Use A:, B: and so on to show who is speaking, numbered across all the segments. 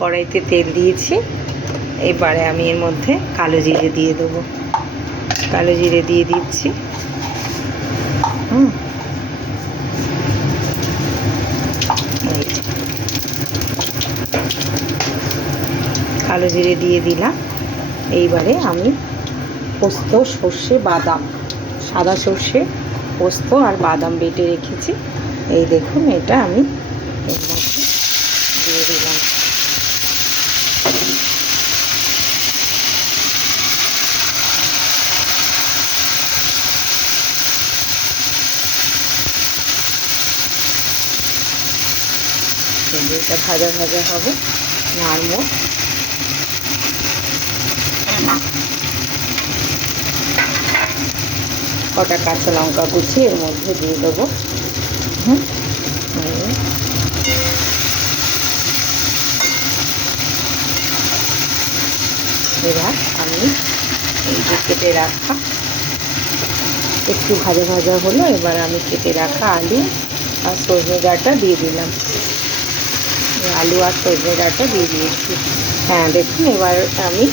A: কড়াইতে তেল দিয়েছি। এবারে আমি এর মধ্যে কালো জিরে দিয়ে দেবো। কালো জিরে দিয়ে দিচ্ছি। হুম। কালো জিরে দিয়ে দিলাম। এইবারে আমি পোস্ত, সর্ষে, বাদাম, সাদা সর্ষে, পোস্ত আর বাদাম বেটে রেখেছি। এই দেখুন, এটা আমি এর মধ্যে দিয়ে দিলাম। এটা ভাজা ভাজা হবে, নাড়বো। কটা কাঁচা লঙ্কা কুচি এর মধ্যে দিয়ে দেবো। হুম। এবার আমি এই যে কেটে রাখা, একটু ভাজা ভাজা হলো, এবার আমি কেটে রাখা আলু আর সজনে ডাঁটা দিয়ে দিলাম। আলু আর সজনে ডাঁটা দিয়ে দিয়েছি। হ্যাঁ দেখুন, এবার আমি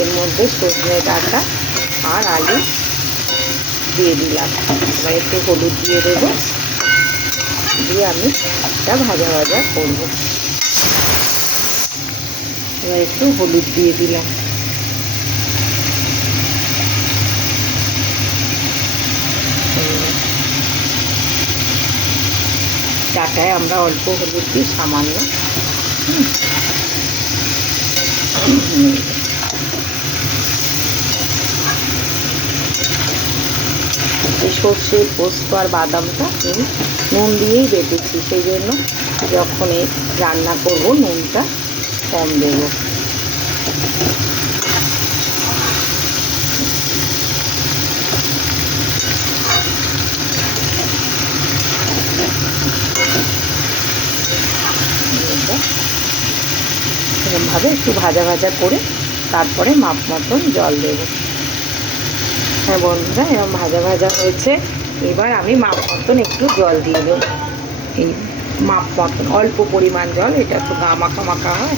A: এর মধ্যে সজনে ডাঁটা আর আলু দিয়ে দিলাম। এবার একটু হলুদ দিয়ে দেবো। দিয়ে আমি একটা ভাজা ভাজা করব। এবার একটু হলুদ দিয়ে দিলাম। ডাটায় আমরা অল্প হলুদ দিই সামান্য সর্ষে পোস্ত আর বাদামটা আমি নুন দিয়েই বেটেছি, সেই জন্য যখন রান্না করব, নুনটা কম দেব। এরকমভাবে একটু ভাজা ভাজা করে তারপরে মাপ মতন জল দেবো। হ্যাঁ বন্ধুরা এরকম ভাজা ভাজা হয়েছে। এবার আমি মাপ মতন একটু জল দিয়ে দেবো। এই মাপ মতন, অল্প পরিমাণ জল, এটা তো গা মাখা মাখা হয়।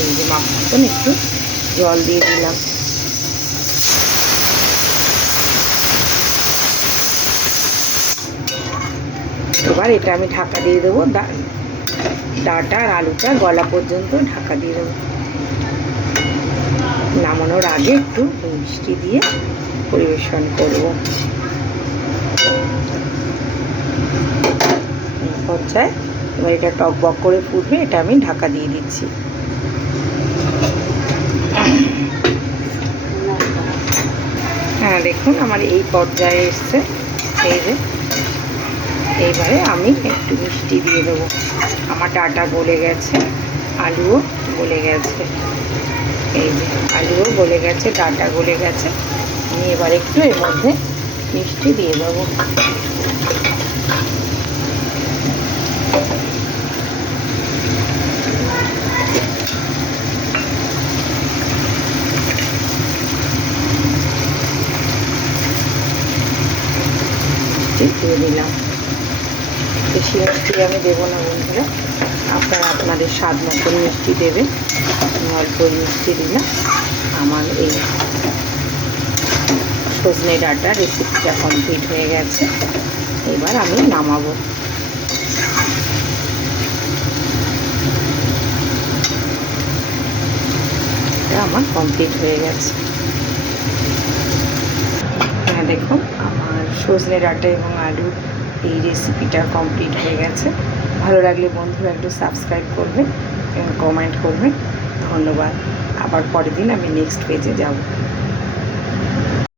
A: এই যে মাপ মতন একটু জল দিয়ে দিলাম। এবার এটা আমি ঢাকা দিয়ে দেবো। ডাটা আর আলুটা গলা পর্যন্ত ঢাকা দিয়ে দেবো। নামানোর আগে একটু মিষ্টি দিয়ে পরিবেশন করব। পর্যায়ে এবার এটা টক বক করে ফুটবে, এটা আমি ঢাকা দিয়ে দিচ্ছি। হ্যাঁ দেখুন আমার এই পর্যায়ে এসছে। এই যে এইবারে আমি একটু মিষ্টি দিয়ে দেবো। আমার ডাটা গলে গেছে, আলুও গলে গেছে। এই যে, আলুও গলে গেছে ডাটা গলে গেছে। আমি এবার একটু এর মধ্যে মিষ্টি দিয়ে দেবো। দিয়ে দিলাম। বেশি মিষ্টি আমি দেবো না বন্ধুরা। আপনারা আপনাদের স্বাদ মতন মিষ্টি দেবেন। অল্প মিষ্টি দিলাম আমার এই সজনে ডাটা রেসিপিটা কমপ্লিট হয়ে গেছে। এবার আমি নামাবো। আমার কমপ্লিট হয়ে গেছে। হ্যাঁ দেখুন, আমার সজনে ডাঁটা এবং আলুর এই রেসিপিটা কমপ্লিট হয়ে গেছে। ভালো লাগলে বন্ধুরা একটু সাবস্ক্রাইব করবেন এবং কমেন্ট করবেন ধন্যবাদ। আবার পরের দিন আমি নেক্সট পেজে যাব।